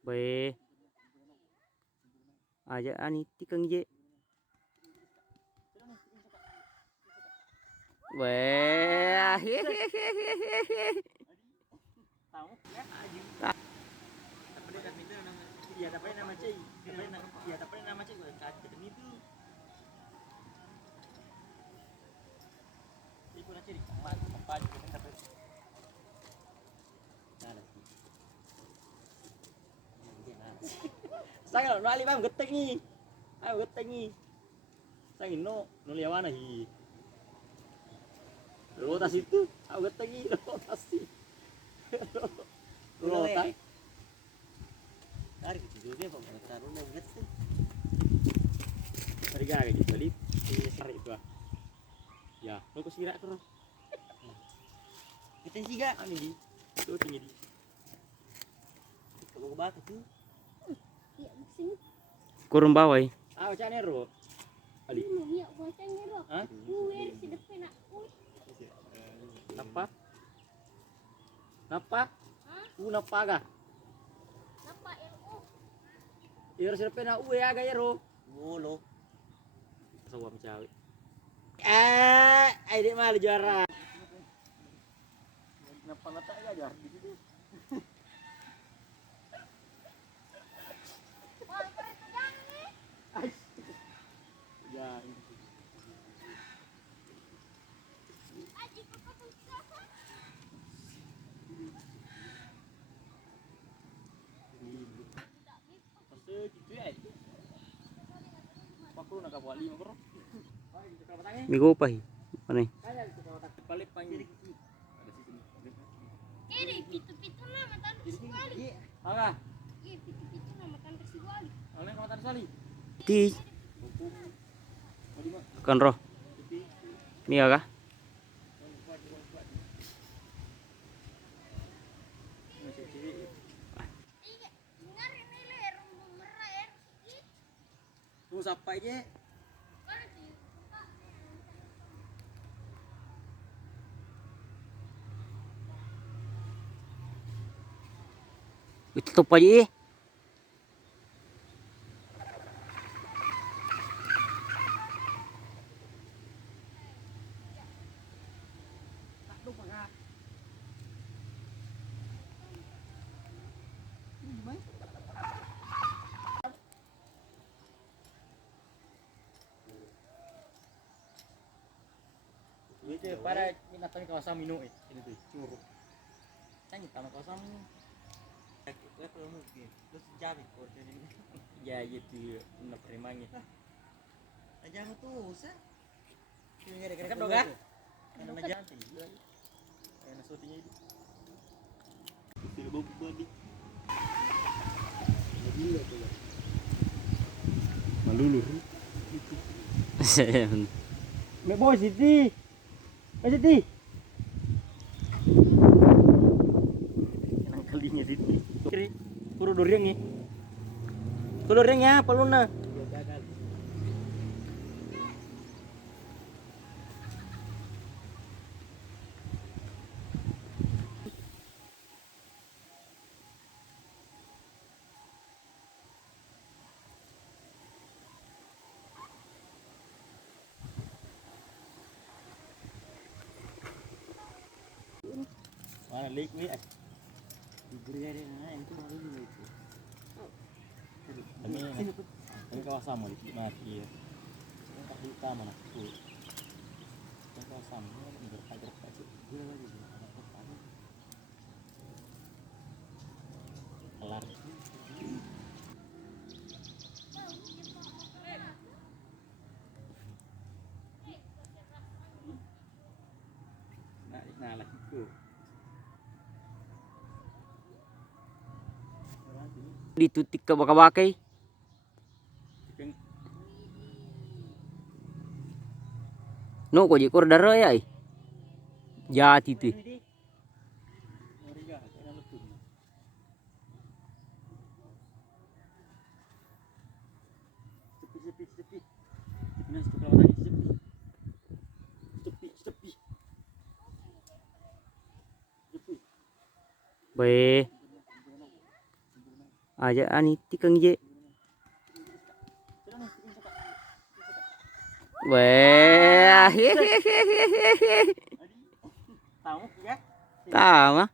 Be aja ani tikang je. Be Saya no ali bang getek nih. Ayo getek nih. Saya no liawana hi. Rotas itu, aku getek nih rotasi. Rotas. Tarik itu dia Pak, taruh nang getek. Harga kayak gitu balik. Sari itu ah. Ya, lo ke sirak terus. Kita sih gak ani di. Itu tinggi di. Kalau batu tuh. Iya, sini. Kurang bawah. Ah, macam ni ro. Ali. Iya, macam ni ro. Hah? Gue di depan aku. Napa? Napa? Hah? Napa ga? Napa ero? Ero si depan aku ya ga ero. Bolo. Sawa mecawi. Ai dik malu juara. Napa letak ga jar di situ? Ya. Minggu apa sih? Mana? Ini pitu-pitu nama tanda sekali. Apa? Iya pitu-pitu nama tanda sekali. Oleh kawan sekali. Ti. Kan roh. Ini ya kah? Tunggu sampai aja. Tutup aja. Itu para binatang kawasan minum ini tuh curug. Tanya tanah kawasan. Level mungkin. Terus jari korden ini. Ya itu nak remangnya. Aja aku tuh usah. Kan doga. Kan aja nanti. Enak sotinya itu. Itu babu balik. Malulu. Mek boy Siti. Siti. Nang kalinya Siti. Kiri. Kuru duriang ni. Kuru duriang ya, paluna. Mana lek ni? Durian ni, itu malu ni itu. Ini kawasan mau mati ya. Ini tak utama nak tu. Ini kawasan ni berkajar kaji. Dia lagi kelar. Nah lagi tu. Ditutik ke baka-bakai. No ko je kor daro ya. Jati tu. Sepi. Weh. Aja ani tikang je. Weh. Tahu ya? Tama.